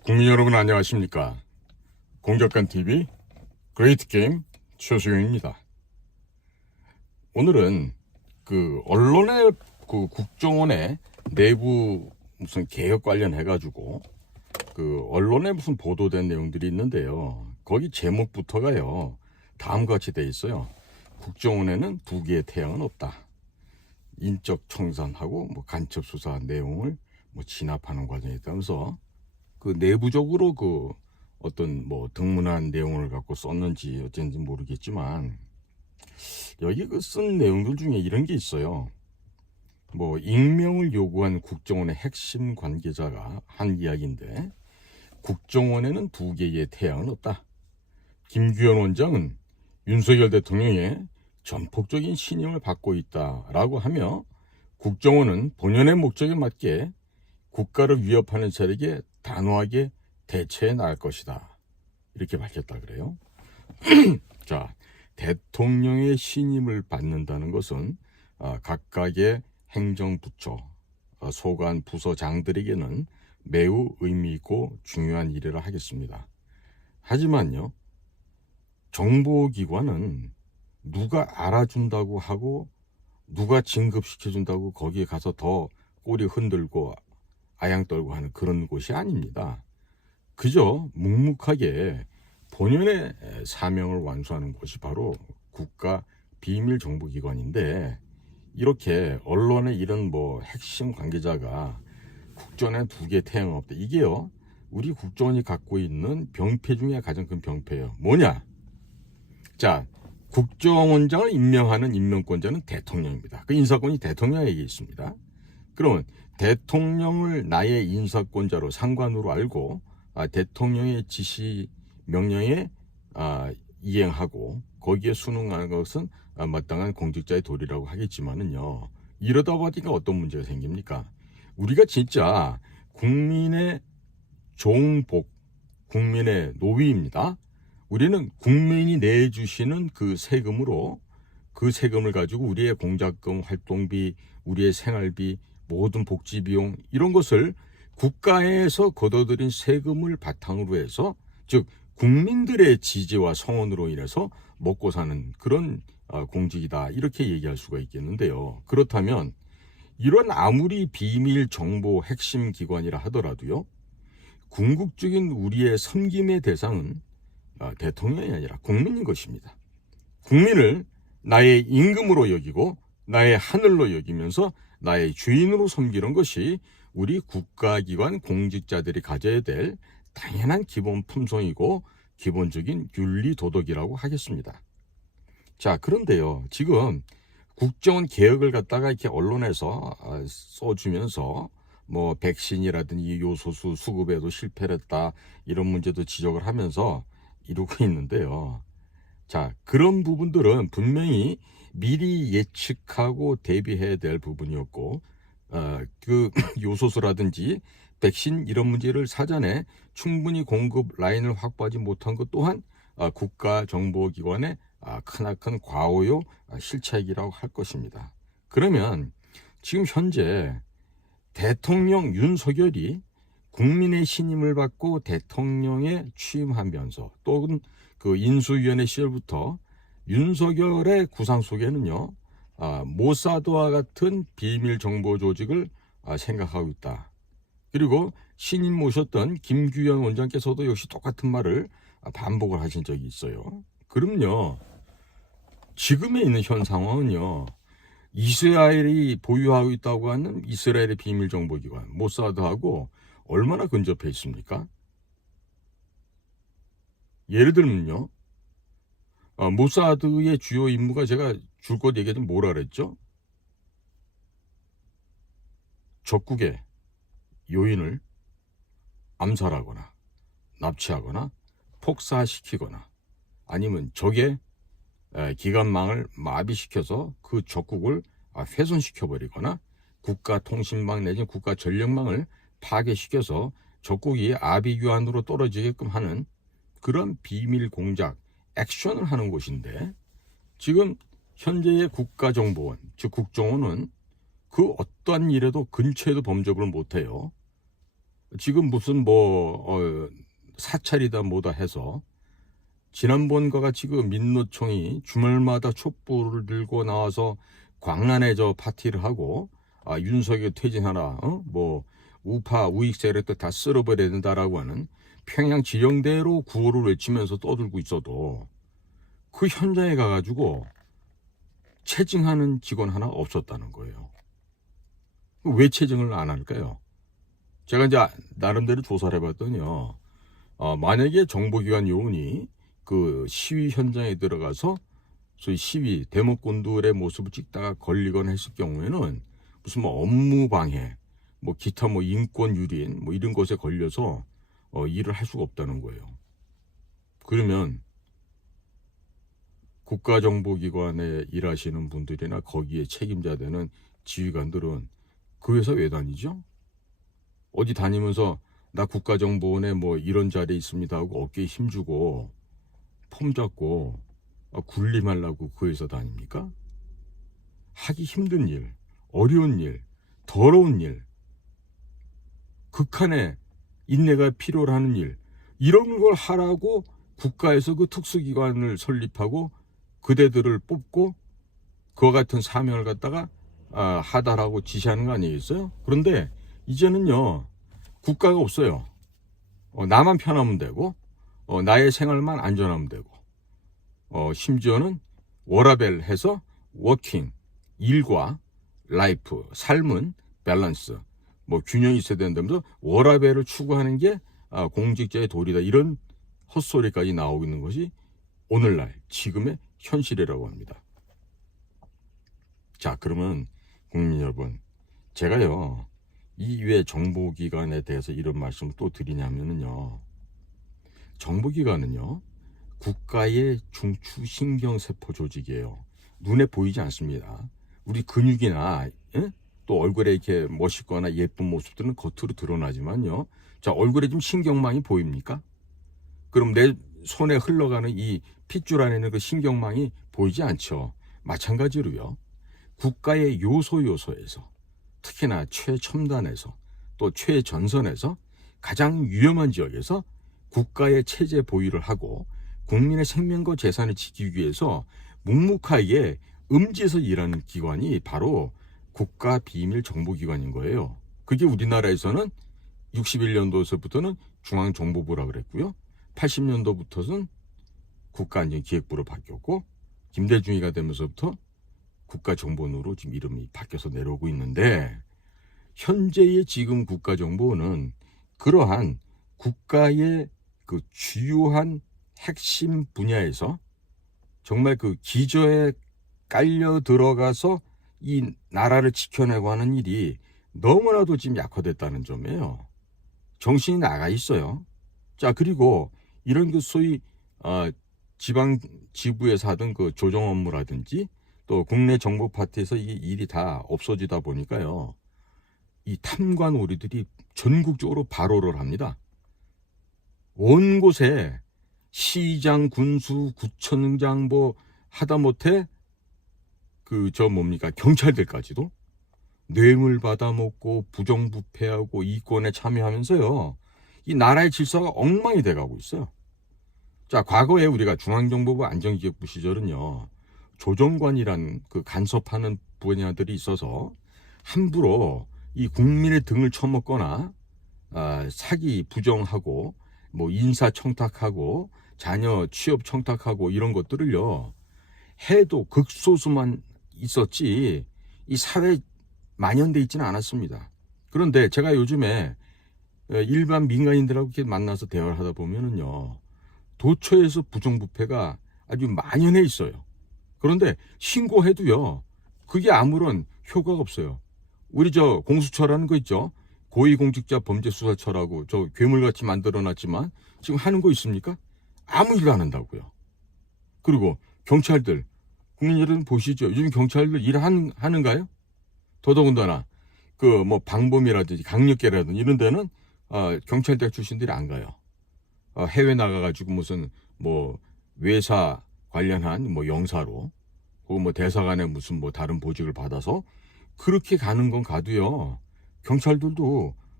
국민 여러분 안녕하십니까? 공격관 TV 그레이트 게임 최수영입니다. 오늘은 언론의 국정원의 내부 무슨 개혁 관련해 가지고 언론에 무슨 보도된 내용들이 있는데요. 거기 제목부터가요. 다음과 같이 돼 있어요. 국정원에는 두 개의 태양은 없다. 인적 청산하고 간첩 수사 내용을 진압하는 과정이 있다면서 내부적으로 어떤 등문한 내용을 갖고 썼는지 어쩐지 모르겠지만 여기 쓴 내용들 중에 이런 게 있어요. 익명을 요구한 국정원의 핵심 관계자가 한 이야기인데, 국정원에는 두 개의 태양은 없다. 김규현 원장은 윤석열 대통령의 전폭적인 신임을 받고 있다라고 하며, 국정원은 본연의 목적에 맞게 국가를 위협하는 세력에 단호하게 대처해 나갈 것이다. 이렇게 밝혔다 그래요. 자, 대통령의 신임을 받는다는 것은 각각의 행정부처, 소관 부서장들에게는 매우 의미 있고 중요한 일이라 하겠습니다. 하지만요, 정보기관은 누가 알아준다고 하고 누가 진급시켜준다고 거기에 가서 더 꼬리 흔들고 아양 떨고 하는 그런 곳이 아닙니다. 그저 묵묵하게 본연의 사명을 완수하는 곳이 바로 국가 비밀정보기관인데, 이렇게 언론의 이런 핵심 관계자가 국정원에 두 개 태양 없다. 이게요, 우리 국정원이 갖고 있는 병폐 중에 가장 큰 병폐예요. 뭐냐? 자, 국정원장을 임명하는 임명권자는 대통령입니다. 그 인사권이 대통령에게 있습니다. 그러면 대통령을 나의 인사권자로 상관으로 알고 대통령의 지시 명령에 이행하고 거기에 순응하는 것은 마땅한 공직자의 도리라고 하겠지만은요, 이러다 보니까 어떤 문제가 생깁니까? 우리가 진짜 국민의 종복, 국민의 노비입니다. 우리는 국민이 내주시는 그 세금으로, 그 세금을 가지고 우리의 공작금, 활동비, 우리의 생활비, 모든 복지비용, 이런 것을 국가에서 걷어들인 세금을 바탕으로 해서, 즉 국민들의 지지와 성원으로 인해서 먹고 사는 그런 공직이다, 이렇게 얘기할 수가 있겠는데요. 그렇다면 이런 아무리 비밀 정보 핵심 기관이라 하더라도요, 궁극적인 우리의 섬김의 대상은 대통령이 아니라 국민인 것입니다. 국민을 나의 임금으로 여기고 나의 하늘로 여기면서 나의 주인으로 섬기는 것이 우리 국가기관 공직자들이 가져야 될 당연한 기본 품성이고 기본적인 윤리 도덕이라고 하겠습니다. 자, 그런데요, 지금 국정원 개혁을 갖다가 이렇게 언론에서 써주면서 백신이라든지 요소수 수급에도 실패를 했다, 이런 문제도 지적을 하면서 이루고 있는데요. 자, 그런 부분들은 분명히 미리 예측하고 대비해야 될 부분이었고, 요소수라든지 백신 이런 문제를 사전에 충분히 공급 라인을 확보하지 못한 것 또한 국가정보기관의 크나큰 과오요 실책이라고 할 것입니다. 그러면 지금 현재 대통령 윤석열이 국민의 신임을 받고 대통령에 취임하면서, 또는 인수위원회 시절부터 윤석열의 구상 속에는요, 모사드와 같은 비밀 정보 조직을 생각하고 있다. 그리고 신임 모셨던 김규현 원장께서도 역시 똑같은 말을 반복을 하신 적이 있어요. 그럼요, 지금에 있는 현 상황은요, 이스라엘이 보유하고 있다고 하는 이스라엘의 비밀 정보기관 모사드하고 얼마나 근접해 있습니까? 예를 들면요, 모사드의 주요 임무가, 제가 줄곧 얘기하면 뭐라 그랬죠? 적국의 요인을 암살하거나 납치하거나 폭사시키거나, 아니면 적의 기관망을 마비시켜서 그 적국을 훼손시켜버리거나, 국가통신망 내지 국가전력망을 파괴시켜서 적국이 아비규환으로 떨어지게끔 하는 그런 비밀 공작 액션을 하는 곳인데, 지금 현재의 국가정보원, 즉 국정원은 그 어떠한 일에도 근처에도 범접을 못해요. 지금 무슨 사찰이다 뭐다 해서 지난번과 같이 그 민노총이 주말마다 촛불을 들고 나와서 광란에 파티를 하고 윤석열 퇴진하라, 우파 우익 세력들 다 쓸어버려야 된다라고 하는 평양 지령대로 구호를 외치면서 떠들고 있어도 그 현장에 가가지고 체증하는 직원 하나 없었다는 거예요. 왜 체증을 안 할까요? 제가 이제 나름대로 조사를 해봤더니요. 만약에 정보기관 요원이 그 시위 현장에 들어가서 소위 시위 데모꾼들의 모습을 찍다가 걸리거나 했을 경우에는 무슨 업무 방해, 기타 인권 유린 이런 것에 걸려서 일을 할 수가 없다는 거예요. 그러면 국가정보기관에 일하시는 분들이나 거기에 책임자 되는 지휘관들은 그 회사 왜 다니죠? 어디 다니면서 나 국가정보원에 이런 자리에 있습니다 하고 어깨에 힘주고 폼 잡고 군림하려고 그 회사 다닙니까? 하기 힘든 일, 어려운 일, 더러운 일, 극한의 인내가 필요로 하는 일, 이런 걸 하라고 국가에서 그 특수기관을 설립하고 그대들을 뽑고 그와 같은 사명을 갖다가 하달하고 지시하는 거 아니겠어요? 그런데 이제는요, 국가가 없어요. 나만 편하면 되고 나의 생활만 안전하면 되고 심지어는 워라벨 해서 워킹, 일과 라이프, 삶은 밸런스, 균형이 있어야 된다면서 워라벨을 추구하는 게 공직자의 도리다, 이런 헛소리까지 나오고 있는 것이 오늘날 지금의 현실이라고 합니다. 자, 그러면 국민 여러분, 제가요 왜 정보기관에 대해서 이런 말씀을 또 드리냐면요, 정보기관은요 국가의 중추 신경세포 조직이에요. 눈에 보이지 않습니다. 우리 근육이나 또 얼굴에 이렇게 멋있거나 예쁜 모습들은 겉으로 드러나지만요, 자, 얼굴에 좀 신경망이 보입니까? 그럼 내 손에 흘러가는 이 핏줄 안에 있는 그 신경망이 보이지 않죠. 마찬가지로요, 국가의 요소에서 특히나 최첨단에서 또 최전선에서 가장 위험한 지역에서 국가의 체제 보유를 하고 국민의 생명과 재산을 지키기 위해서 묵묵하게 음지에서 일하는 기관이 바로 국가비밀정보기관인 거예요. 그게 우리나라에서는 61년도서부터는 중앙정보부라 그랬고요, 80년도부터는 국가안전기획부로 바뀌었고, 김대중이가 되면서부터 국가정보원으로 지금 이름이 바뀌어서 내려오고 있는데, 현재의 지금 국가정보원은 그러한 국가의 그 주요한 핵심 분야에서 정말 그 기저에 깔려 들어가서 이 나라를 지켜내고 하는 일이 너무나도 지금 약화됐다는 점이에요. 정신이 나가 있어요. 자, 그리고 이런 그 소위 지방 지부에서 하던 그 조정 업무라든지 또 국내 정보 파트에서 이 일이 다 없어지다 보니까요, 이 탐관 오리들이 전국적으로 발호를 합니다. 온 곳에 시장, 군수, 구청장 하다못해 경찰들까지도 뇌물 받아먹고 부정부패하고 이권에 참여하면서요, 이 나라의 질서가 엉망이 돼가고 있어요. 자, 과거에 우리가 중앙정보부 안전기획부 시절은요, 조정관이란 그 간섭하는 분야들이 있어서 함부로 이 국민의 등을 쳐먹거나 사기 부정하고 인사 청탁하고 자녀 취업 청탁하고 이런 것들을요 해도 극소수만 있었지 이 사회에 만연돼 있지는 않았습니다. 그런데 제가 요즘에 일반 민간인들하고 이렇게 만나서 대화를 하다 보면은요, 도처에서 부정부패가 아주 만연해 있어요. 그런데 신고해도요, 그게 아무런 효과가 없어요. 우리 공수처라는 거 있죠? 고위공직자 범죄수사처라고 괴물같이 만들어놨지만 지금 하는 거 있습니까? 아무 일도 안 한다고요. 그리고 경찰들, 국민 여러분 보시죠. 요즘 경찰들 하는가요? 더더군다나 방범이라든지 강력계라든지 이런 데는 경찰대 출신들이 안 가요. 해외 나가가지고 무슨 외사 관련한 영사로 혹은 대사관에 무슨 다른 보직을 받아서 그렇게 가는 건 가도요, 경찰들도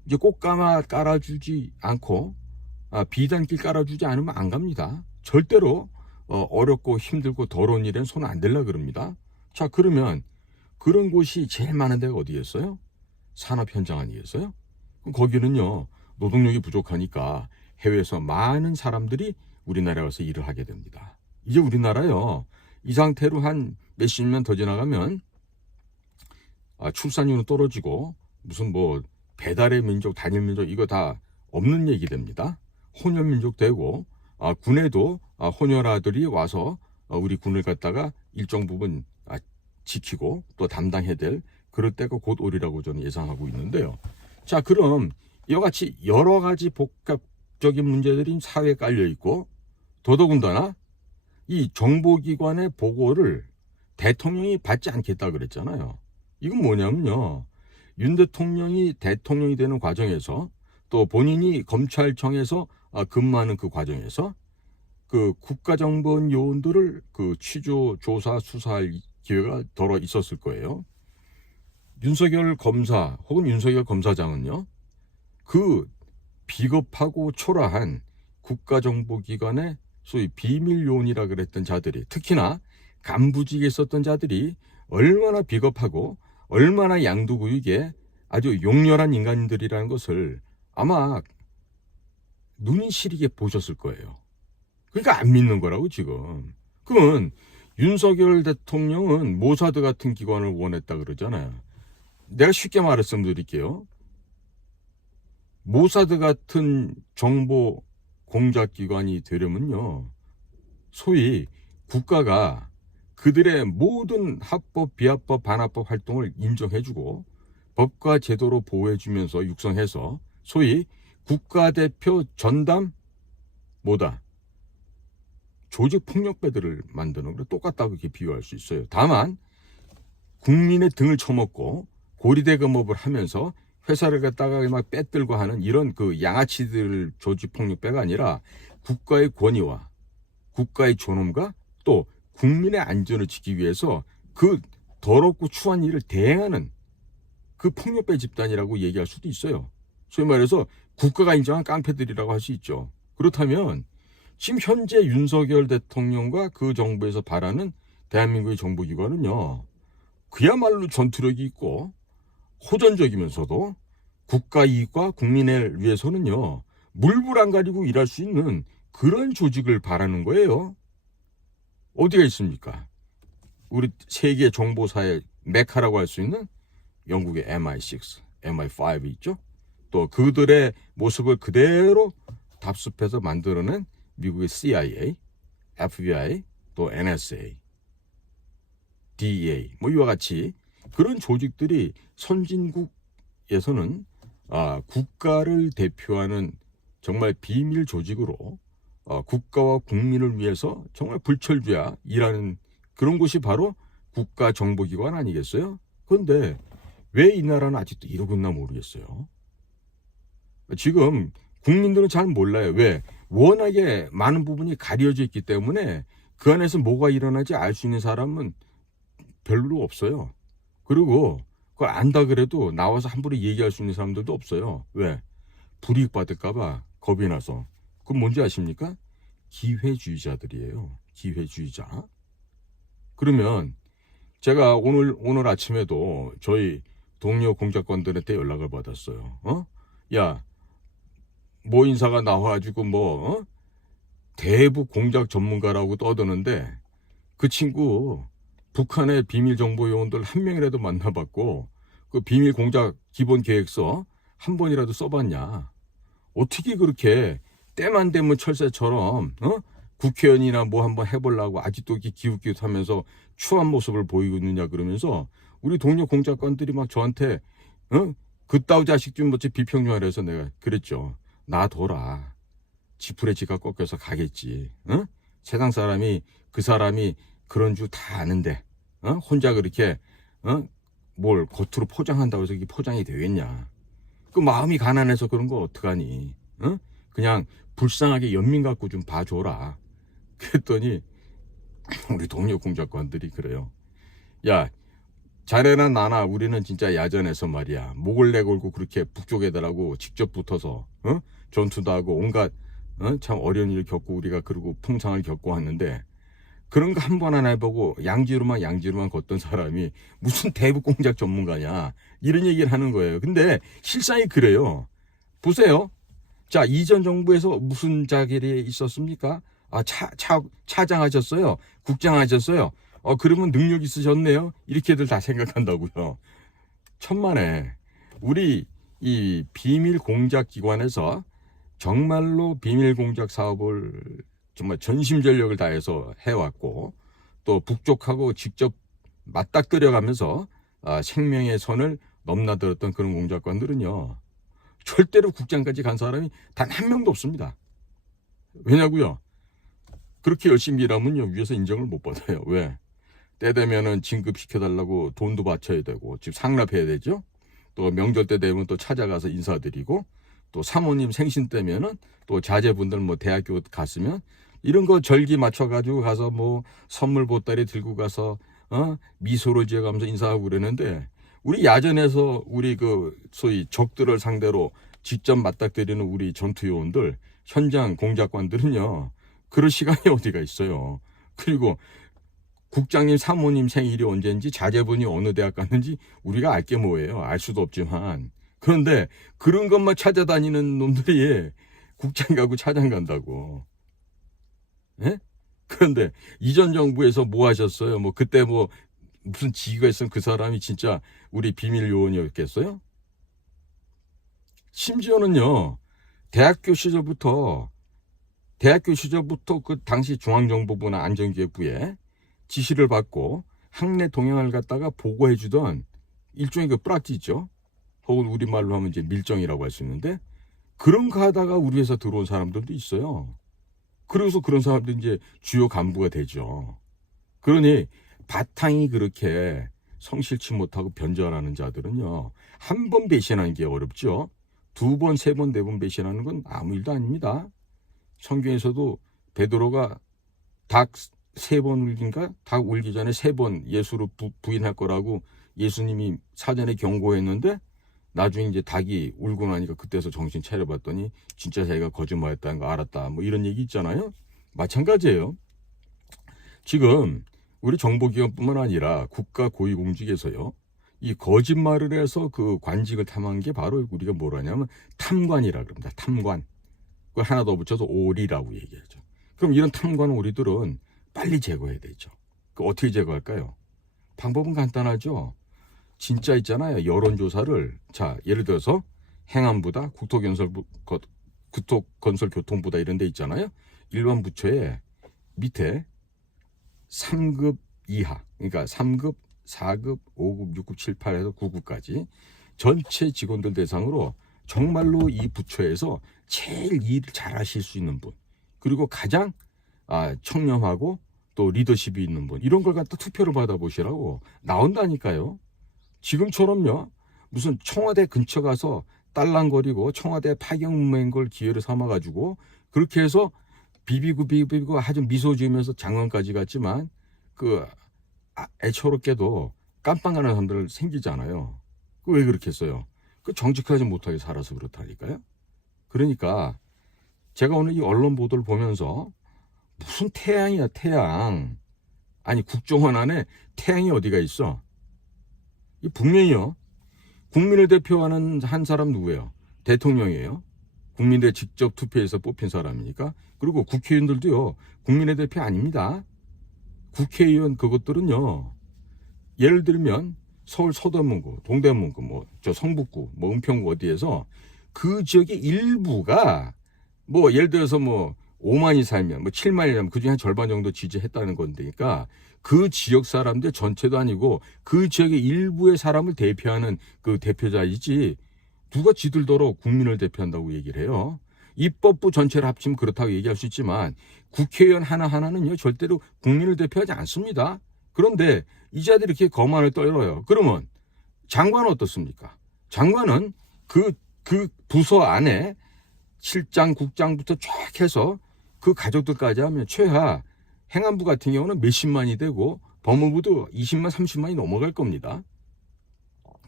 이제 꽃가마 깔아주지 않고 비단길 깔아주지 않으면 안 갑니다. 절대로 어렵고 힘들고 더러운 일엔 손 안 댈라 그럽니다. 자, 그러면 그런 곳이 제일 많은 데가 어디겠어요? 산업 현장 아니겠어요? 그럼 거기는요, 노동력이 부족하니까 해외에서 많은 사람들이 우리나라에 와서 일을 하게 됩니다. 이제 우리나라요, 이 상태로 한 몇십 년 더 지나가면 출산율은 떨어지고 무슨 뭐 배달의 민족, 단일 민족 이거 다 없는 얘기 됩니다. 혼혈 민족 되고 군에도 혼혈아들이 와서 우리 군을 갖다가 일정 부분 지키고 또 담당해야 될 그럴 때가 곧 오리라고 저는 예상하고 있는데요. 자, 그럼 이와 같이 여러 가지 복합적인 문제들이 사회에 깔려 있고 더더군다나 이 정보기관의 보고를 대통령이 받지 않겠다 그랬잖아요. 이건 뭐냐면요, 윤 대통령이 대통령이 되는 과정에서 또 본인이 검찰청에서 근무하는 그 과정에서 그 국가정보원 요원들을 그 취조, 조사, 수사할 기회가 덜어 있었을 거예요. 윤석열 검사 혹은 윤석열 검사장은요, 그 비겁하고 초라한 국가정보기관의 소위 비밀요원이라 그랬던 자들이, 특히나 간부직에 있었던 자들이 얼마나 비겁하고 얼마나 양두구육에 아주 용렬한 인간들이라는 것을 아마 눈이 시리게 보셨을 거예요. 그러니까 안 믿는 거라고 지금. 그러면 윤석열 대통령은 모사드 같은 기관을 원했다 그러잖아요. 내가 쉽게 말씀드릴게요. 모사드 같은 정보 공작기관이 되려면요, 소위 국가가 그들의 모든 합법, 비합법, 반합법 활동을 인정해주고 법과 제도로 보호해주면서 육성해서 소위 국가대표 전담 뭐다? 조직폭력배들을 만드는 거랑 똑같다고 이렇게 비유할 수 있어요. 다만 국민의 등을 쳐먹고 고리대금업을 하면서 회사를 갖다가 막 빼들고 하는 이런 그 양아치들 조직폭력배가 아니라 국가의 권위와 국가의 존엄과 또 국민의 안전을 지키기 위해서 그 더럽고 추한 일을 대행하는 그 폭력배 집단이라고 얘기할 수도 있어요. 소위 말해서 국가가 인정한 깡패들이라고 할 수 있죠. 그렇다면 지금 현재 윤석열 대통령과 그 정부에서 바라는 대한민국의 정보기관은요, 그야말로 전투력이 있고 호전적이면서도 국가 이익과 국민을 위해서는요, 물불 안 가리고 일할 수 있는 그런 조직을 바라는 거예요. 어디가 있습니까? 우리 세계 정보사의 메카라고 할 수 있는 영국의 MI6, MI5 있죠? 또 그들의 모습을 그대로 답습해서 만들어낸 미국의 CIA, FBI, 또 NSA, DEA 뭐 이와 같이 그런 조직들이 선진국에서는 국가를 대표하는 정말 비밀 조직으로 국가와 국민을 위해서 정말 불철주야 일하는 그런 곳이 바로 국가정보기관 아니겠어요? 그런데 왜 이 나라는 아직도 이러고 있나 모르겠어요. 지금 국민들은 잘 몰라요. 왜? 워낙에 많은 부분이 가려져 있기 때문에 그 안에서 뭐가 일어나지 알 수 있는 사람은 별로 없어요. 그리고 그걸 안다 그래도 나와서 함부로 얘기할 수 있는 사람들도 없어요. 왜? 불이익 받을까봐 겁이 나서. 그건 뭔지 아십니까? 기회주의자들이에요. 기회주의자. 그러면 제가 오늘 아침에도 저희 동료 공작관들한테 연락을 받았어요. 야, 모 인사가 나와가지고 대북 공작 전문가라고 떠드는데 그 친구 북한의 비밀 정보 요원들 한 명이라도 만나봤고 그 비밀 공작 기본 계획서 한 번이라도 써봤냐? 어떻게 그렇게 때만 되면 철새처럼 국회의원이나 뭐 한번 해보려고 아직도 이렇게 기웃기웃하면서 추한 모습을 보이고 있느냐 그러면서 우리 동료 공작관들이 막 저한테 그따위 자식 좀 뭐지 비평 좀 하래서 내가 그랬죠. 놔둬라. 지푸레 지가 꺾여서 가겠지. 세상 사람이 그 사람이 그런 줄 다 아는데 혼자 그렇게 뭘 겉으로 포장한다고 해서 이게 포장이 되겠냐. 그 마음이 가난해서 그런 거 어떡하니. 그냥 불쌍하게 연민 갖고 좀 봐줘라. 그랬더니 우리 동료 공작관들이 그래요. 야, 자네나 나나 우리는 진짜 야전에서 말이야 목을 내걸고 그렇게 북쪽 애들하고 직접 붙어서 전투도 하고 온갖 참 어려운 일을 겪고 우리가 그리고 풍상을 겪고 왔는데 그런 거 한 번 안 해보고 양지로만 걷던 사람이 무슨 대북 공작 전문가냐 이런 얘기를 하는 거예요. 근데 실상이 그래요. 보세요. 자, 이전 정부에서 무슨 자질이 있었습니까? 차장 하셨어요. 국장 하셨어요. 그러면 능력 있으셨네요. 이렇게들 다 생각한다고요. 천만에 우리 이 비밀 공작 기관에서 정말로 비밀 공작 사업을 정말 전심전력을 다해서 해왔고 또 북쪽하고 직접 맞닥뜨려가면서 생명의 선을 넘나들었던 그런 공작관들은요. 절대로 국장까지 간 사람이 단 한 명도 없습니다. 왜냐고요? 그렇게 열심히 일하면요. 위에서 인정을 못 받아요. 왜? 때 되면은 진급시켜달라고 돈도 바쳐야 되고 집 상납해야 되죠. 또 명절 때 되면 또 찾아가서 인사드리고 또 사모님 생신 때면은 또 자제분들 뭐 대학교 갔으면 이런 거 절기 맞춰가지고 가서 뭐 선물 보따리 들고 가서 미소로 지어가면서 인사하고 그러는데 우리 야전에서 우리 그 소위 적들을 상대로 직접 맞닥뜨리는 우리 전투요원들 현장 공작관들은요 그럴 시간이 어디가 있어요. 그리고 국장님 사모님 생일이 언제인지 자제분이 어느 대학 갔는지 우리가 알 게 뭐예요. 알 수도 없지만 그런데 그런 것만 찾아다니는 놈들이 국장 가고 차장 간다고. 예? 그런데 이전 정부에서 뭐 하셨어요? 뭐 그때 뭐 무슨 지위가 있으면 그 사람이 진짜 우리 비밀 요원이었겠어요? 심지어는요. 대학교 시절부터 그 당시 중앙정보부나 안전기획부에 지시를 받고 학내 동향을 갖다가 보고해 주던 일종의 그 뿌락지 있죠. 혹은 우리말로 하면 이제 밀정이라고 할 수 있는데 그런 거 하다가 우리 회사 들어온 사람들도 있어요. 그래서 그런 사람들이 이제 주요 간부가 되죠. 그러니 바탕이 그렇게 성실치 못하고 변절하는 자들은요. 한 번 배신하는 게 어렵죠. 두 번, 세 번, 네 번 배신하는 건 아무 일도 아닙니다. 성경에서도 베드로가 닭 3번 울긴가? 닭 울기 전에 3번 예수를 부인할 거라고 예수님이 사전에 경고했는데 나중에 이제 닭이 울고 나니까 그때서 정신 차려봤더니 진짜 자기가 거짓말했다는 거 알았다. 뭐 이런 얘기 있잖아요. 마찬가지예요. 지금 우리 정보기관뿐만 아니라 국가 고위공직에서요. 이 거짓말을 해서 그 관직을 탐한 게 바로 우리가 뭐라냐면 탐관이라 그럽니다. 탐관. 그 하나 더 붙여서 오리라고 얘기하죠. 그럼 이런 탐관 오리들은 빨리 제거해야 되죠. 그 어떻게 제거할까요? 방법은 간단하죠. 진짜 있잖아요. 여론조사를 자 예를 들어서 행안부다, 국토건설교통부다 이런 데 있잖아요. 일반 부처에 밑에 3급 이하, 그러니까 3급, 4급, 5급, 6급, 7, 8에서 9급까지 전체 직원들 대상으로 정말로 이 부처에서 제일 일 잘하실 수 있는 분, 그리고 가장 청렴하고 또 리더십이 있는 분, 이런 걸 갖다 투표를 받아보시라고 나온다니까요. 지금처럼요. 무슨 청와대 근처 가서 딸랑거리고 청와대 파경문맹인 걸 기회를 삼아가지고 그렇게 해서 비비고 아주 미소 지으면서 장관까지 갔지만 그 애처롭게도 깜빵가는 사람들 생기잖아요. 그 왜 그렇게 했어요? 그 정직하지 못하게 살아서 그렇다니까요. 그러니까 제가 오늘 이 언론 보도를 보면서 무슨 태양이야 태양. 아니 국정원 안에 태양이 어디가 있어? 이 분명히요. 국민을 대표하는 한 사람 누구예요? 대통령이에요. 국민들 직접 투표해서 뽑힌 사람이니까. 그리고 국회의원들도요. 국민의 대표 아닙니다. 국회의원 그것들은요. 예를 들면 서울 서대문구, 동대문구, 뭐 저 성북구, 뭐 은평구 어디에서 그 지역의 일부가 뭐 예를 들어서 뭐 5만이 살면 뭐 7만이 살면 그중에 한 절반 정도 지지했다는 건데니까 그 지역 사람들 전체도 아니고 그 지역의 일부의 사람을 대표하는 그 대표자이지 누가 지들더러 국민을 대표한다고 얘기를 해요. 입법부 전체를 합치면 그렇다고 얘기할 수 있지만 국회의원 하나하나는요 절대로 국민을 대표하지 않습니다. 그런데 이 자들이 이렇게 거만을 떨어요. 그러면 장관은 어떻습니까? 장관은 그 부서 안에 실장, 국장부터 쫙 해서 그 가족들까지 하면 최하 행안부 같은 경우는 몇십만이 되고 법무부도 20만, 30만이 넘어갈 겁니다.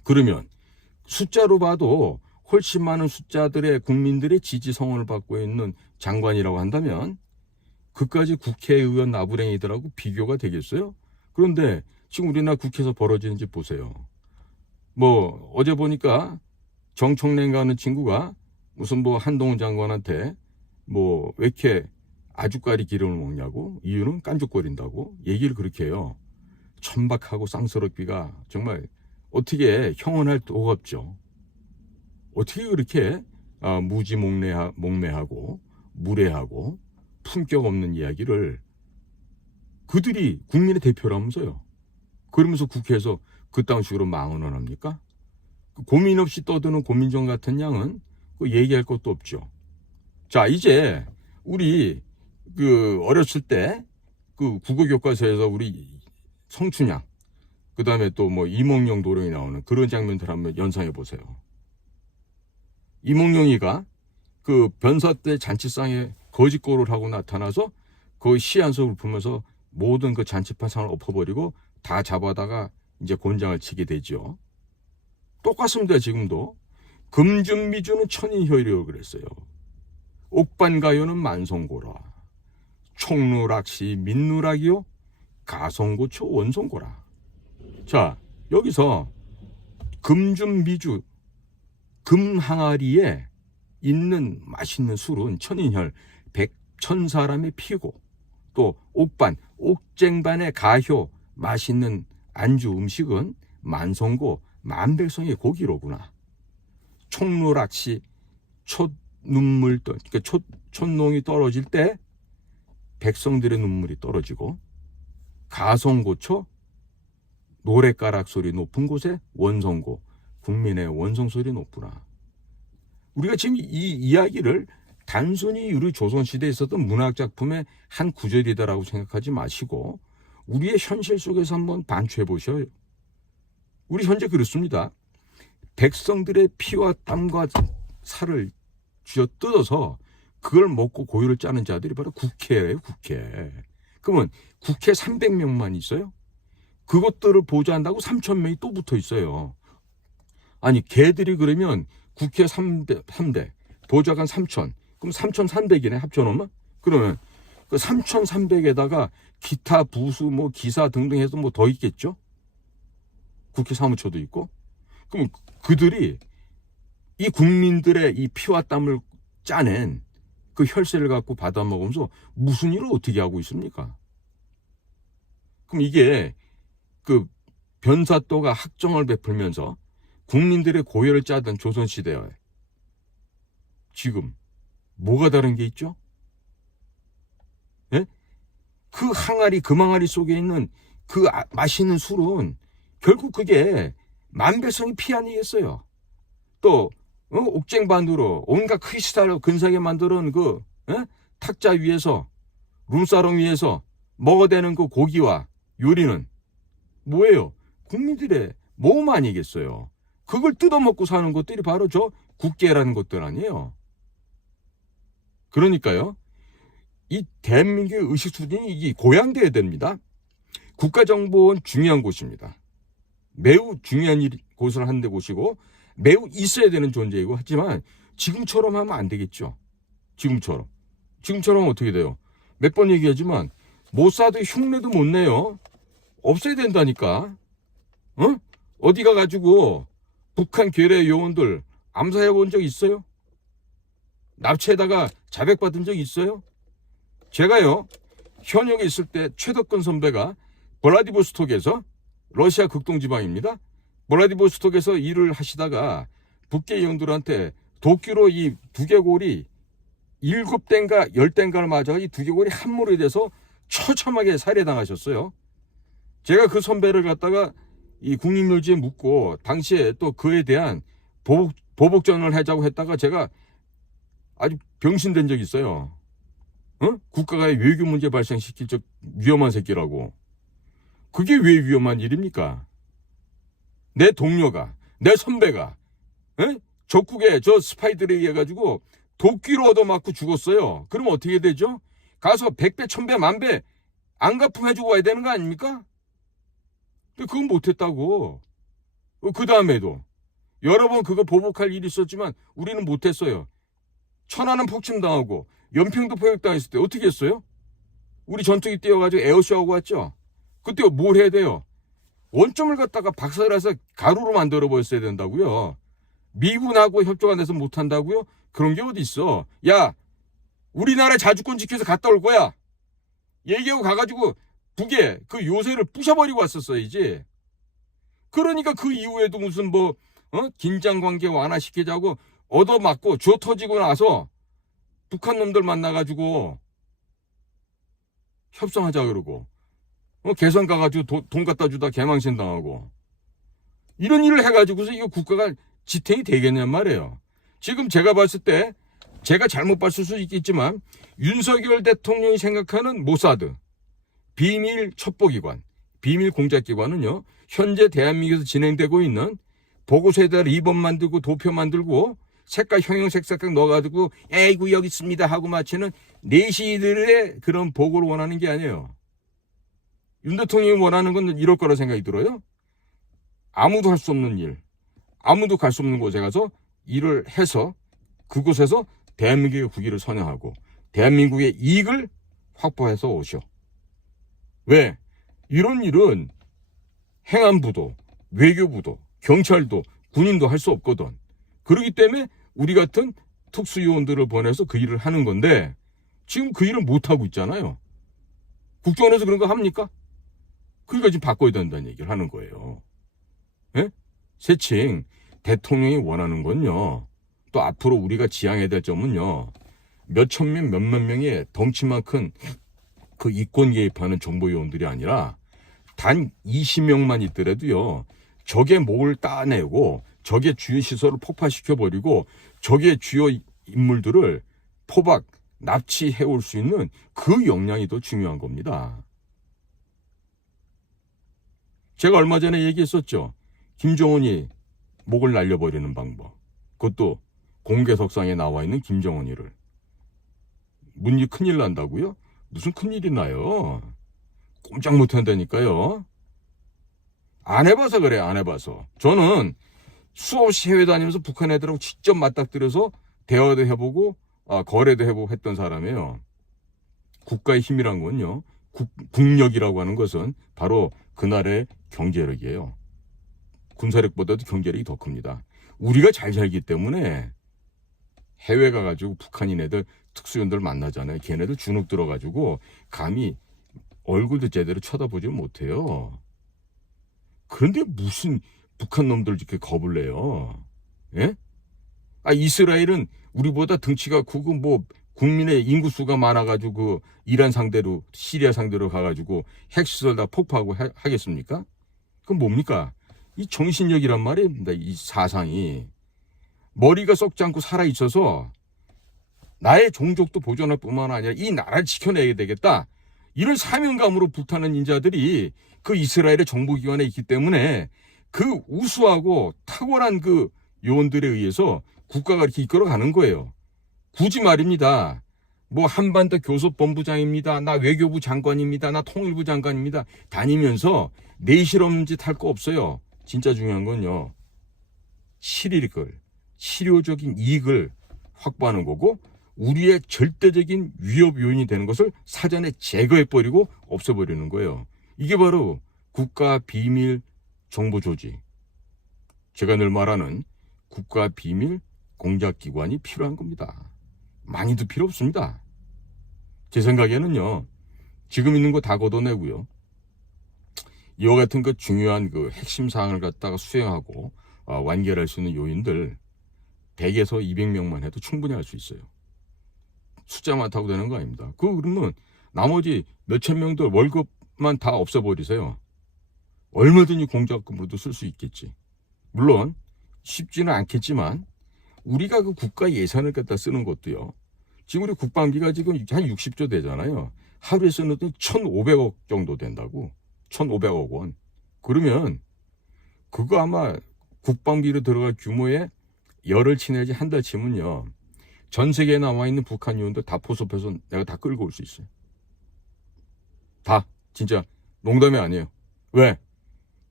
그러면 숫자로 봐도 훨씬 많은 숫자들의 국민들의 지지성원을 받고 있는 장관이라고 한다면 그까지 국회의원 나부랭이들하고 비교가 되겠어요? 그런데 지금 우리나라 국회에서 벌어지는 짓 보세요. 뭐 어제 보니까 정청래인가 하는 친구가 무슨 뭐 한동훈 장관한테 뭐 왜 이렇게 아주까리 기름을 먹냐고, 이유는 깐죽거린다고 얘기를 그렇게 해요. 천박하고 쌍스럽기가 정말 어떻게 형언할 도가 없죠. 어떻게 그렇게 무지몽매하고 무례하고 품격 없는 이야기를 그들이 국민의 대표라면서요. 그러면서 국회에서 그딴 식으로 망언을 합니까? 고민 없이 떠드는 고민정 같은 양은 얘기할 것도 없죠. 자, 이제 우리 어렸을 때 국어 교과서에서 우리 성춘향, 그 다음에 또 뭐 이몽룡 도령이 나오는 그런 장면들 한번 연상해 보세요. 이몽룡이가 변사 때 잔치상에 거짓고를 하고 나타나서 그 시 한 소를 풀면서 모든 그 잔치판상을 엎어버리고 다 잡아다가 이제 곤장을 치게 되죠. 똑같습니다. 지금도 금준미주는 천인효이라고 그랬어요. 옥반가요는 만송고라. 총누락시 민누락이요 가성고초 원송고라. 자, 여기서 금준미주 금항아리에 있는 맛있는 술은 천인혈 백천사람의 피고, 또 옥반 옥쟁반의 가효 맛있는 안주 음식은 만성고 만백성의 고기로구나. 총누락시 그러니까 촛농이 떨어질 때 백성들의 눈물이 떨어지고, 가성고초 노랫가락 소리 높은 곳에 원성고 국민의 원성 소리 높구나. 우리가 지금 이 이야기를 단순히 우리 조선시대에 있었던 문학작품의 한 구절이다라고 생각하지 마시고 우리의 현실 속에서 한번 반추해 보셔요. 우리 현재 그렇습니다. 백성들의 피와 땀과 살을 쥐어 뜯어서 그걸 먹고 고유를 짜는 자들이 바로 국회예요. 국회. 그러면 국회 300명만 있어요? 그것들을 보좌한다고 3,000명이 또 붙어 있어요. 아니 걔들이 그러면 국회 3대 보좌관 3,000, 그럼 3,300이네 합쳐놓으면. 그러면 그 3,300에다가 기타 부수 뭐 기사 등등 해서 뭐 더 있겠죠. 국회 사무처도 있고. 그럼 그들이 이 국민들의 이 피와 땀을 짜낸 그 혈세를 갖고 받아먹으면서 무슨 일을 어떻게 하고 있습니까? 그럼 이게 변사또가 학정을 베풀면서 국민들의 고열을 짜던 조선시대에 지금 뭐가 다른 게 있죠? 예? 그 항아리, 금항아리 속에 있는 그 맛있는 술은 결국 그게 만백성이 피 아니겠어요? 또 옥쟁반으로 온갖 크리스탈로 근사하게 만드는 탁자 위에서 룸사롱 위에서 먹어대는 그 고기와 요리는 뭐예요? 국민들의 몸 아니겠어요? 그걸 뜯어먹고 사는 것들이 바로 저 국계라는 것들 아니에요? 그러니까요, 이 대한민국의 의식 수준이 이게 고양돼야 됩니다. 국가정보원 중요한 곳입니다. 매우 중요한 곳을 하는 데 곳이고 매우 있어야 되는 존재이고, 하지만 지금처럼 하면 안 되겠죠. 지금처럼 어떻게 돼요? 몇 번 얘기하지만 모사드 흉내도 못 내요. 없애야 된다니까. 어디 가가지고 북한 괴뢰 요원들 암살해 본 적 있어요? 납치에다가 자백받은 적 있어요? 제가요, 현역에 있을 때 최덕근 선배가 블라디보스톡에서, 러시아 극동지방입니다, 블라디보스톡에서 일을 하시다가 북계 요원들한테 도끼로 이 두개골이 7대인가 10대인가를 맞아 이 두개골이 함몰이 돼서 처참하게 살해당하셨어요. 제가 그 선배를 갖다가 이 국립묘지에 묻고 당시에 또 그에 대한 보복전을 하자고 했다가 제가 아주 병신된 적이 있어요. 국가가 외교 문제 발생시킬 적 위험한 새끼라고. 그게 왜 위험한 일입니까? 내 동료가, 내 선배가 적국의 저 스파이들에 의해 가지고 도끼로 얻어맞고 죽었어요. 그럼 어떻게 되죠? 가서 100배, 1000배, 10,000배 안갚음 해주고 와야 되는 거 아닙니까? 근데 그건 못했다고. 그 다음에도 여러 번 그거 보복할 일이 있었지만 우리는 못했어요. 천안은 폭침당하고 연평도 포격당했을 때 어떻게 했어요? 우리 전투기 띄워가지고 에어쇼하고 왔죠. 그때 뭘 해야 돼요? 원점을 갖다가 박살내서 가루로 만들어 버렸어야 된다고요. 미군하고 협조 안 해서 못한다고요? 그런 게 어디 있어. 야, 우리나라 자주권 지켜서 갔다 올 거야. 얘기하고 가가지고 북에 그 요새를 부셔버리고 왔었어야지. 그러니까 그 이후에도 무슨 긴장관계 완화시키자고 얻어맞고 줘 터지고 나서 북한 놈들 만나가지고 협상하자 그러고 개성 가가지고 돈 갖다 주다 개망신 당하고 이런 일을 해가지고서 이거 국가가 지탱이 되겠냔 말이에요. 지금 제가 봤을 때 제가 잘못 봤을 수 있겠지만 윤석열 대통령이 생각하는 모사드 비밀 첩보기관, 비밀 공작기관은요 현재 대한민국에서 진행되고 있는 보고서에다 리본 만들고 도표 만들고 색깔 형형색 넣어가지고 에이구 여기 있습니다 하고 마치는 내시들의 그런 보고를 원하는 게 아니에요. 윤 대통령이 원하는 건 이럴 거라 생각이 들어요. 아무도 할 수 없는 일, 아무도 갈 수 없는 곳에 가서 일을 해서 그곳에서 대한민국의 국위를 선양하고 대한민국의 이익을 확보해서 오셔. 왜? 이런 일은 행안부도 외교부도 경찰도 군인도 할 수 없거든. 그렇기 때문에 우리 같은 특수요원들을 보내서 그 일을 하는 건데 지금 그 일을 못하고 있잖아요. 국정원에서 그런 거 합니까? 그러니까 지금 바꿔야 된다는 얘기를 하는 거예요. 예? 세칭 대통령이 원하는 건요. 또 앞으로 우리가 지향해야 될 점은요. 몇천 명, 몇몇 명의 덩치만 큰 그 이권 개입하는 정보요원들이 아니라 단 20명만 있더라도요. 적의 목을 따내고 적의 주요 시설을 폭파시켜버리고 적의 주요 인물들을 포박, 납치해올 수 있는 그 역량이 더 중요한 겁니다. 제가 얼마 전에 얘기했었죠. 김정은이 목을 날려버리는 방법. 그것도 공개석상에 나와 있는 김정은이를. 문이 큰일 난다고요? 무슨 큰일이 나요? 꼼짝 못한다니까요. 안 해봐서 그래, 안 해봐서. 저는 수없이 해외 다니면서 북한 애들하고 직접 맞닥뜨려서 대화도 해보고 거래도 해보고 했던 사람이에요. 국가의 힘이란 건요. 국력이라고 하는 것은 바로 그날의 경제력이에요. 군사력보다도 경제력이 더 큽니다. 우리가 잘 살기 때문에 해외 가가지고 북한인 애들 특수연들 만나잖아요. 걔네들 주눅 들어가지고 감히 얼굴도 제대로 쳐다보지 못해요. 그런데 무슨 북한 놈들 이렇게 겁을 내요? 예? 이스라엘은 우리보다 등치가 크고 국민의 인구수가 많아가지고 그 이란 상대로 시리아 상대로 가가지고 핵시설 다 폭파하고 하겠습니까? 그건 뭡니까? 이 정신력이란 말입니다. 이 사상이 머리가 썩지 않고 살아 있어서 나의 종족도 보존할 뿐만 아니라 이 나라를 지켜내야 되겠다. 이런 사명감으로 불타는 인자들이 그 이스라엘의 정보기관에 있기 때문에 그 우수하고 탁월한 그 요원들에 의해서 국가가 이렇게 이끌어가는 거예요. 굳이 말입니다. 한반도 교섭본부장입니다. 나 외교부 장관입니다. 나 통일부 장관입니다. 다니면서 내실없는 짓 할 거 없어요. 진짜 중요한 건요. 실효적인 이익을 확보하는 거고 우리의 절대적인 위협 요인이 되는 것을 사전에 제거해버리고 없애버리는 거예요. 이게 바로 국가 비밀 정보 조직. 제가 늘 말하는 국가 비밀 공작기관이 필요한 겁니다. 많이도 필요 없습니다. 제 생각에는요. 지금 있는 거 다 걷어내고요. 이와 같은 그 중요한 그 핵심 사항을 갖다가 수행하고 완결할 수 있는 요인들 100에서 200명만 해도 충분히 할 수 있어요. 숫자 많다고 되는 거 아닙니다. 그러면 나머지 몇천 명들 월급만 다 없애버리세요. 얼마든지 공작금으로도 쓸 수 있겠지. 물론 쉽지는 않겠지만 우리가 그 국가 예산을 갖다 쓰는 것도요. 지금 우리 국방비가 지금 한 60조 되잖아요. 하루에 쓰는 돈 1,500억 정도 된다고. 1,500억 원. 그러면 그거 아마 국방비로 들어갈 규모의 열흘치 내지 한 달 치면요. 전 세계에 나와 있는 북한 요원들 다 포섭해서 내가 다 끌고 올 수 있어요. 다. 진짜 농담이 아니에요. 왜?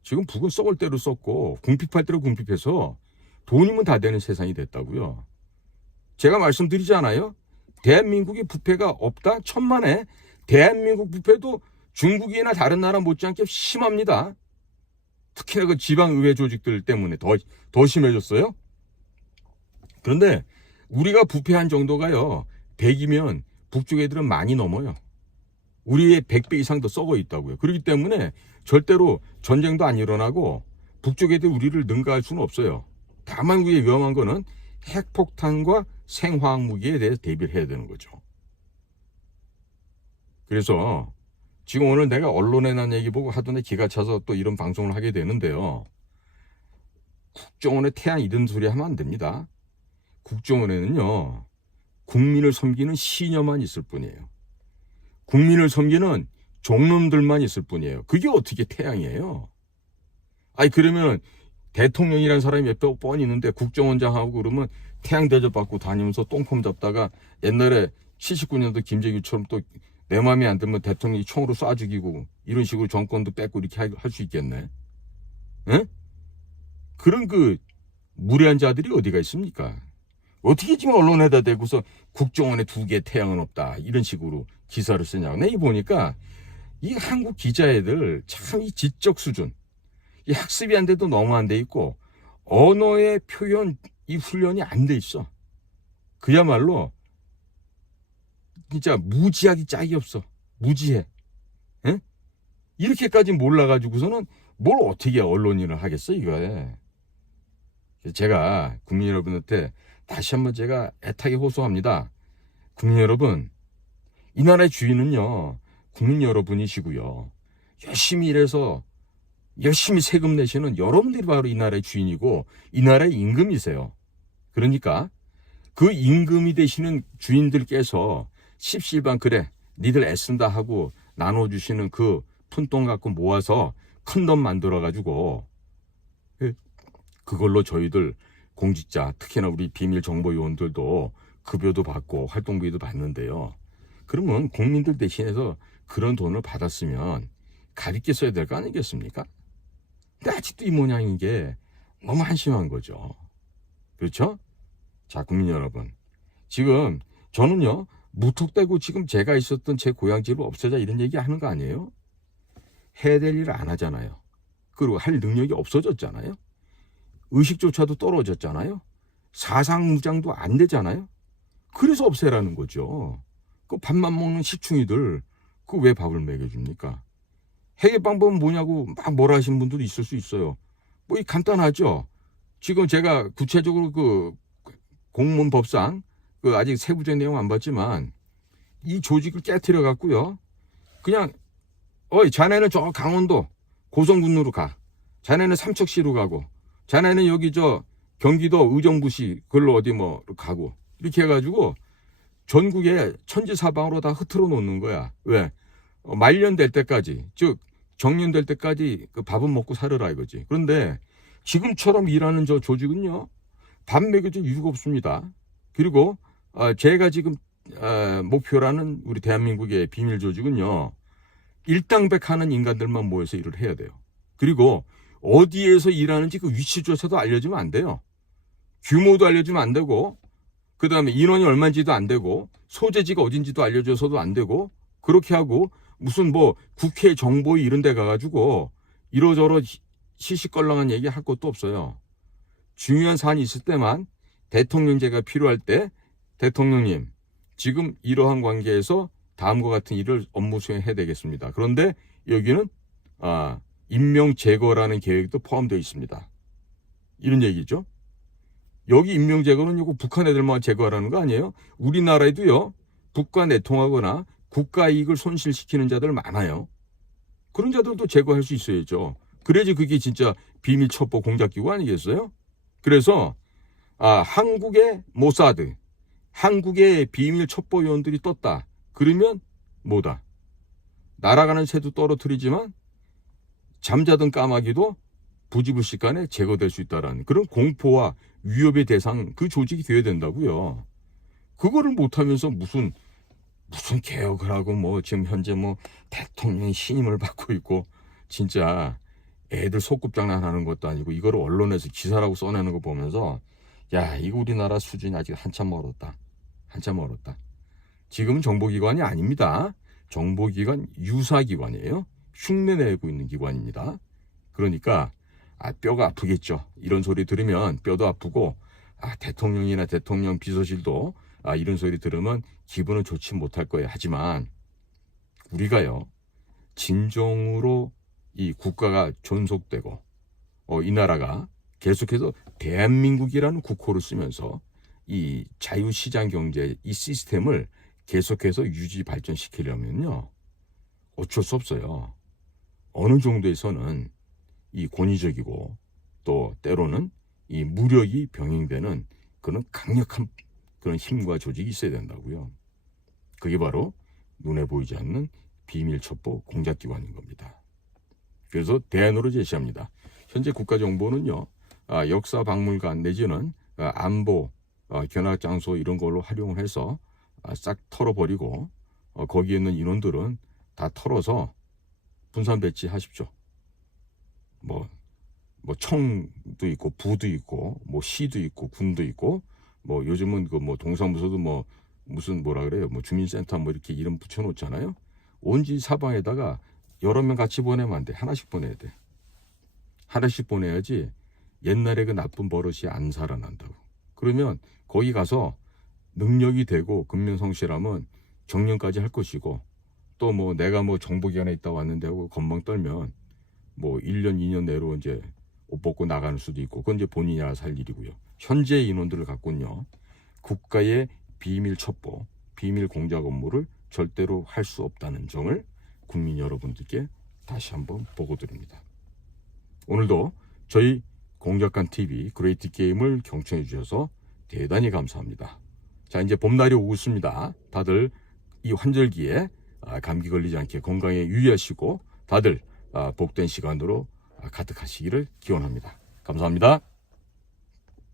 지금 북은 썩을 대로 썩고 궁핍할 대로 궁핍해서 돈이면 다 되는 세상이 됐다고요. 제가 말씀드리잖아요. 대한민국의 부패가 없다? 천만에 대한민국 부패도 중국이나 다른 나라 못지않게 심합니다. 특히나 그 지방의회 조직들 때문에 더 심해졌어요. 그런데 우리가 부패한 정도가요. 100이면 북쪽 애들은 많이 넘어요. 우리의 100배 이상 더 썩어 있다고요. 그렇기 때문에 절대로 전쟁도 안 일어나고 북쪽 애들 우리를 능가할 수는 없어요. 다만 우리의 위험한 거는 핵폭탄과 생화학 무기에 대해서 대비를 해야 되는 거죠. 그래서 지금 오늘 내가 언론에 난 얘기 보고 하더니 기가 차서 또 이런 방송을 하게 되는데요. 국정원의 태양 이런 소리 하면 안 됩니다. 국정원에는요. 국민을 섬기는 시녀만 있을 뿐이에요. 국민을 섬기는 종놈들만 있을 뿐이에요. 그게 어떻게 태양이에요? 아니 그러면 대통령이라는 사람이 몇 번 있는데 국정원장하고 그러면 태양 대접받고 다니면서 똥폼 잡다가 옛날에 79년도 김재규처럼 또 내 마음에 안 들면 대통령이 총으로 쏴 죽이고 이런 식으로 정권도 뺏고 이렇게 할 수 있겠네. 에? 그런 그 무례한 자들이 어디가 있습니까? 어떻게 지금 언론에다 대고서 국정원에 2개 태양은 없다 이런 식으로 기사를 쓰냐고. 내가 보니까 이 한국 기자애들 참 이 지적 수준 이 학습이 안 돼도 너무 안 돼 있고 언어의 표현 이 훈련이 안 돼 있어. 그야말로 진짜 무지하기 짝이 없어. 무지해. 에? 이렇게까지 몰라가지고서는 뭘 어떻게 언론인을 하겠어 이거에. 제가 국민 여러분한테 다시 한번 제가 애타게 호소합니다. 국민 여러분, 이 나라의 주인은요 국민 여러분이시고요. 열심히 일해서 열심히 세금 내시는 여러분들이 바로 이 나라의 주인이고 이 나라의 임금이세요. 그러니까 그 임금이 되시는 주인들께서 십시일반 그래 니들 애쓴다 하고 나눠주시는 그 푼돈 갖고 모아서 큰 돈 만들어가지고 그걸로 저희들 공직자 특히나 우리 비밀정보요원들도 급여도 받고 활동비도 받는데요. 그러면 국민들 대신해서 그런 돈을 받았으면 가볍게 써야 될 거 아니겠습니까? 근데 아직도 이 모양인 게 너무 한심한 거죠. 그렇죠? 자, 국민 여러분. 지금 저는요. 무턱대고 지금 제가 있었던 제 고향집을 없애자 이런 얘기 하는 거 아니에요? 해야 될 일을 안 하잖아요. 그리고 할 능력이 없어졌잖아요. 의식조차도 떨어졌잖아요. 사상무장도 안 되잖아요. 그래서 없애라는 거죠. 그 밥만 먹는 시충이들 그 왜 밥을 먹여줍니까? 해결 방법은 뭐냐고 막 뭐라 하시는 분들도 있을 수 있어요. 뭐 이 간단하죠. 지금 제가 구체적으로 그 공무원 법상 그 아직 세부적 내용 안 봤지만 이 조직을 깨트려 갖고요. 그냥 어이 자네는 저 강원도 고성군으로 가. 자네는 삼척시로 가고. 자네는 여기 저 경기도 의정부시 그걸로 어디 뭐 가고. 이렇게 해가지고 전국에 천지사방으로 다 흐트러 놓는 거야. 왜? 말년될 때까지 즉 정년될 때까지 그 밥은 먹고 살으라 이거지. 그런데 지금처럼 일하는 저 조직은요. 밥 먹여줄 이유가 없습니다. 그리고 제가 지금 목표라는 우리 대한민국의 비밀 조직은요. 일당백하는 인간들만 모여서 일을 해야 돼요. 그리고 어디에서 일하는지 그 위치조차도 알려주면 안 돼요. 규모도 알려주면 안 되고 그 다음에 인원이 얼마인지도 안 되고 소재지가 어딘지도 알려줘서도 안 되고 그렇게 하고 무슨 뭐 국회 정보위 이런 데 가가지고 이러저러 시시껄렁한 얘기 할 것도 없어요. 중요한 사안이 있을 때만 대통령제가 필요할 때 대통령님 지금 이러한 관계에서 다음과 같은 일을 업무 수행해야 되겠습니다. 그런데 여기는 임명 제거라는 계획도 포함되어 있습니다. 이런 얘기죠. 여기 임명 제거는 이거 북한 애들만 제거하라는 거 아니에요? 우리나라에도요. 북과 내통하거나 국가 이익을 손실시키는 자들 많아요. 그런 자들도 제거할 수 있어야죠. 그래야지 그게 진짜 비밀 첩보 공작기구 아니겠어요? 그래서 한국의 모사드, 한국의 비밀 첩보요원들이 떴다. 그러면 뭐다? 날아가는 새도 떨어뜨리지만 잠자던 까마귀도 부지불식간에 제거될 수 있다라는 그런 공포와 위협의 대상 그 조직이 되어야 된다고요. 그거를 못하면서 무슨 개혁을 하고 뭐 지금 현재 뭐 대통령이 신임을 받고 있고 진짜 애들 소꿉장난 하는 것도 아니고 이거를 언론에서 기사라고 써내는 거 보면서 야, 이거 우리나라 수준이 아직 한참 멀었다. 한참 멀었다. 지금은 정보기관이 아닙니다. 정보기관 유사기관이에요. 흉내내고 있는 기관입니다. 그러니까 뼈가 아프겠죠. 이런 소리 들으면 뼈도 아프고 대통령이나 대통령 비서실도 이런 소리 들으면 기분은 좋지 못할 거예요. 하지만 우리가요, 진정으로 이 국가가 존속되고 이 나라가 계속해서 대한민국이라는 국호를 쓰면서 이 자유시장 경제 이 시스템을 계속해서 유지 발전시키려면요, 어쩔 수 없어요. 어느 정도에서는 이 권위적이고 또 때로는 이 무력이 병행되는 그런 강력한 그런 힘과 조직이 있어야 된다고요. 그게 바로 눈에 보이지 않는 비밀 첩보 공작기관인 겁니다. 그래서 대안으로 제시합니다. 현재 국가정보는요, 역사박물관 내지는 안보, 견학장소 이런 걸로 활용을 해서 싹 털어버리고 거기에 있는 인원들은 다 털어서 분산 배치하십시오. 뭐 청도 있고 부도 있고 뭐 시도 있고 군도 있고 뭐 요즘은 그 뭐 동사무소도 뭐 무슨 뭐라 그래요, 뭐 주민센터 뭐 이렇게 이름 붙여놓잖아요. 온지 사방에다가 여러 명 같이 보내면 안 돼. 하나씩 보내야 돼. 하나씩 보내야지 옛날에 그 나쁜 버릇이 안 살아난다고. 그러면 거기 가서 능력이 되고 근면성실하면 정년까지 할 것이고, 또 뭐 내가 뭐 정보기관에 있다 왔는데 하고 건방 떨면 뭐 1년 2년 내로 이제 옷 벗고 나가는 수도 있고, 그건 이제 본인이 알아서 할 일이고요. 현재 인원들을 갖고는요, 국가의 비밀 첩보, 비밀 공작 업무를 절대로 할 수 없다는 점을 국민 여러분들께 다시 한번 보고드립니다. 오늘도 저희 공작관TV 그레이트 게임을 경청해 주셔서 대단히 감사합니다. 자, 이제 봄날이 오고 있습니다. 다들 이 환절기에 감기 걸리지 않게 건강에 유의하시고 다들 복된 시간으로 가득하시기를 기원합니다. 감사합니다.